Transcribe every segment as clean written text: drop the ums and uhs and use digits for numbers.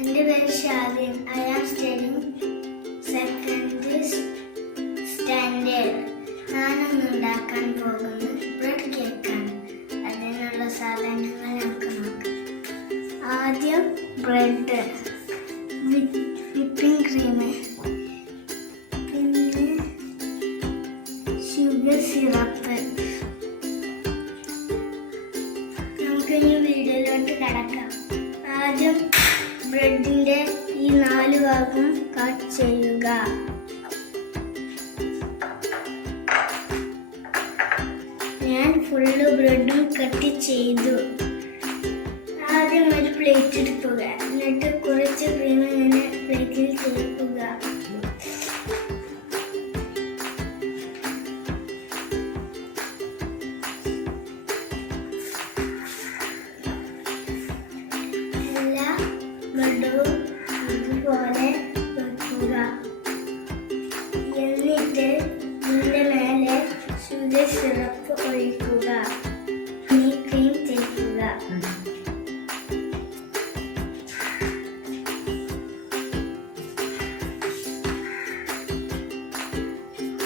എൻ്റെ പേര് Shadin. I am studying second standard. ഞാനൊന്ന് ഉണ്ടാക്കാൻ പോകുന്നത് ബ്രെഡ് കേക്കാണ്. അതിനുള്ള സാധനങ്ങൾ നമുക്ക് നോക്കാം. ആദ്യം ബ്രെഡ്, വിപ്പിംഗ് ക്രീം, പിന്നെ ഷുഗർ സിറപ്പ്. നമുക്കിനി വീഡിയോയിലോട്ട് കിടക്കാം. ആദ്യം ബ്രെഡിൻ്റെ ഈ 4 ഭാഗം കട്ട് ചെയ്യുക. ഞാൻ ഫുള്ള് ബ്രെഡും കട്ട് ചെയ്തു. ആദ്യം ഒരു പ്ലേറ്റ് എടുക്കുക. എന്നിട്ട് കുറച്ച് ക്രീം ഇങ്ങനെ പ്ലേറ്റിൽ ചേർക്കുക. എല്ലാ ബ്രെഡും ഇതുപോലെ വെക്കുക. എന്നിട്ട് ഇതിൻ്റെ മേലെ ഷുഗർ സിറപ്പ് ഒഴിക്കുക. ഇനി ക്രീം തേക്കുക.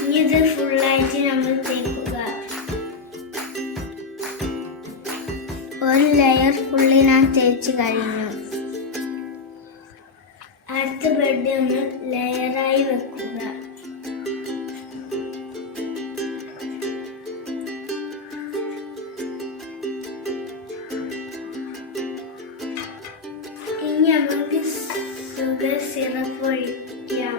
ഇനി ഇത് ഫുള്ളായിട്ട് നമ്മൾ തേക്കുക. ഒരു ലെയർ ഫുള്ളി ഞാൻ തേച്ച് കഴിഞ്ഞു. അടുത്ത ബ്രെഡ് ഒന്ന് ലെയറായി വെക്കുക. ഇനി നമുക്ക് ഷുഗർ സിറപ്പ് ഒഴിക്കാം.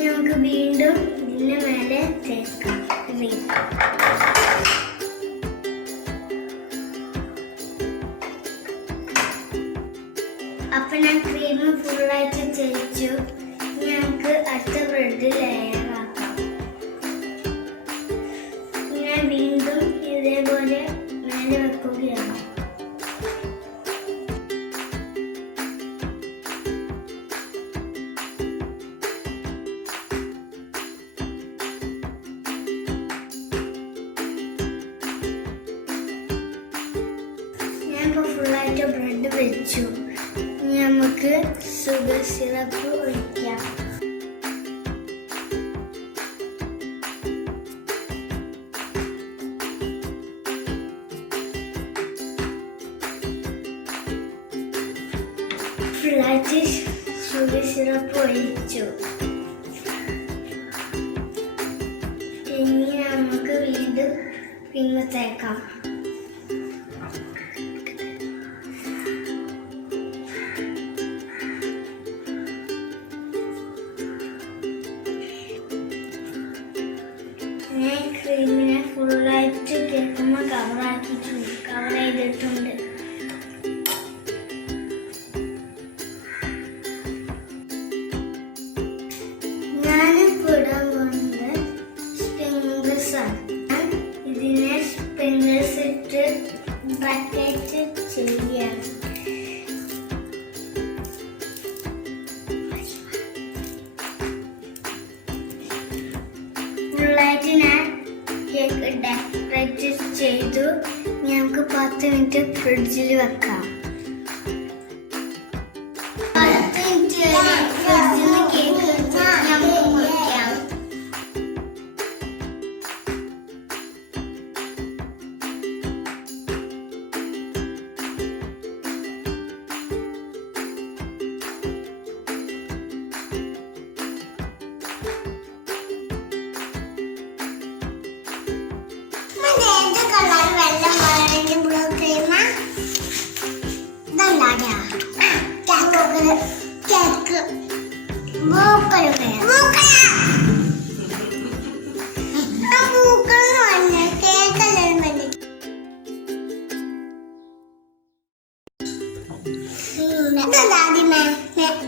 നമുക്ക് വീണ്ടും ഇതിന് മേലെ തേക്കാം. അപ്പൊ ഞാൻ ക്രീം ഫുള്ളായിട്ട് തേച്ചു. ഞങ്ങൾക്ക് അടുത്ത ബ്രെഡ് ലെയറാക്കാം. ഞാൻ വീണ്ടും ഇതേപോലെ മേലെ വെക്കുകയാണ്. ഫുള്ളായിട്ട് ബ്രെഡ് വെച്ചു. ഇനി നമുക്ക് ഷുഗർ സിറപ്പ് ഒഴിക്കാം. ഫുള്ളായിട്ട് ഷുഗർ സിറപ്പ് ഒഴിച്ചു. ഇനി നമുക്ക് വീണ്ടും ക്രീം തേക്കാം. ഞാൻ ക്രീമിനെ ഫുള്ളായിട്ട് കേൾക്കുമ്പോൾ കവർ ചെയ്തിട്ടുണ്ട്. ഞാനിപ്പോൾ ഇടാൻ പോകുന്നത് സ്പ്രിംഗിൾസ് ആണ്. ഞാൻ ഇതിനെ സ്പ്രിംഗിൾസ് ഇട്ട് ബക്കറ്റ് ചെയ്യുകയാണ്. ഫുള്ളായിട്ട് ഞാൻ കേക്ക് ഡെക്കറേറ്റ് ചെയ്തു. ഞങ്ങൾക്ക് 10 മിനിറ്റ് ഫ്രിഡ്ജിൽ വെക്കാം. 10 മിനിറ്റ് ഫ്രിഡ്ജിൽ നിന്ന് കേക്ക് നമുക്ക് മുറിക്കാം.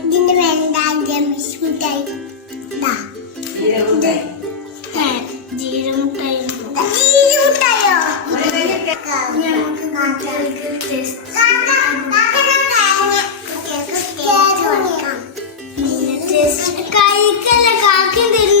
ഇതിന്റെ വേണ്ട മിഠായി ജീരമുട്ടായോ കഴിക്കല്ല കാക്കി തരുന്നു.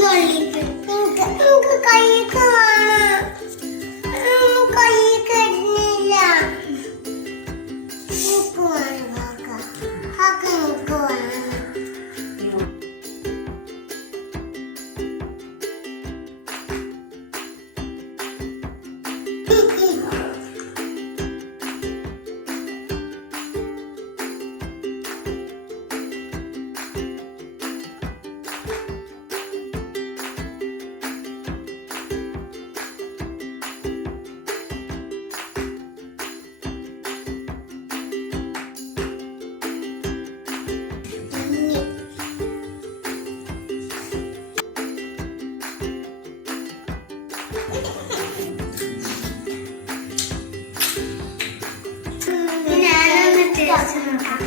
ഞാനൊന്ന് ടേസ്റ്റ് നോക്കാം.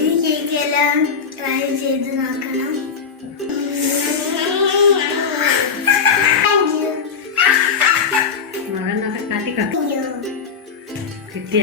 ഈ കേക്കെല്ലാം ട്രൈ ചെയ്ത് നോക്കണം. കിട്ടിയ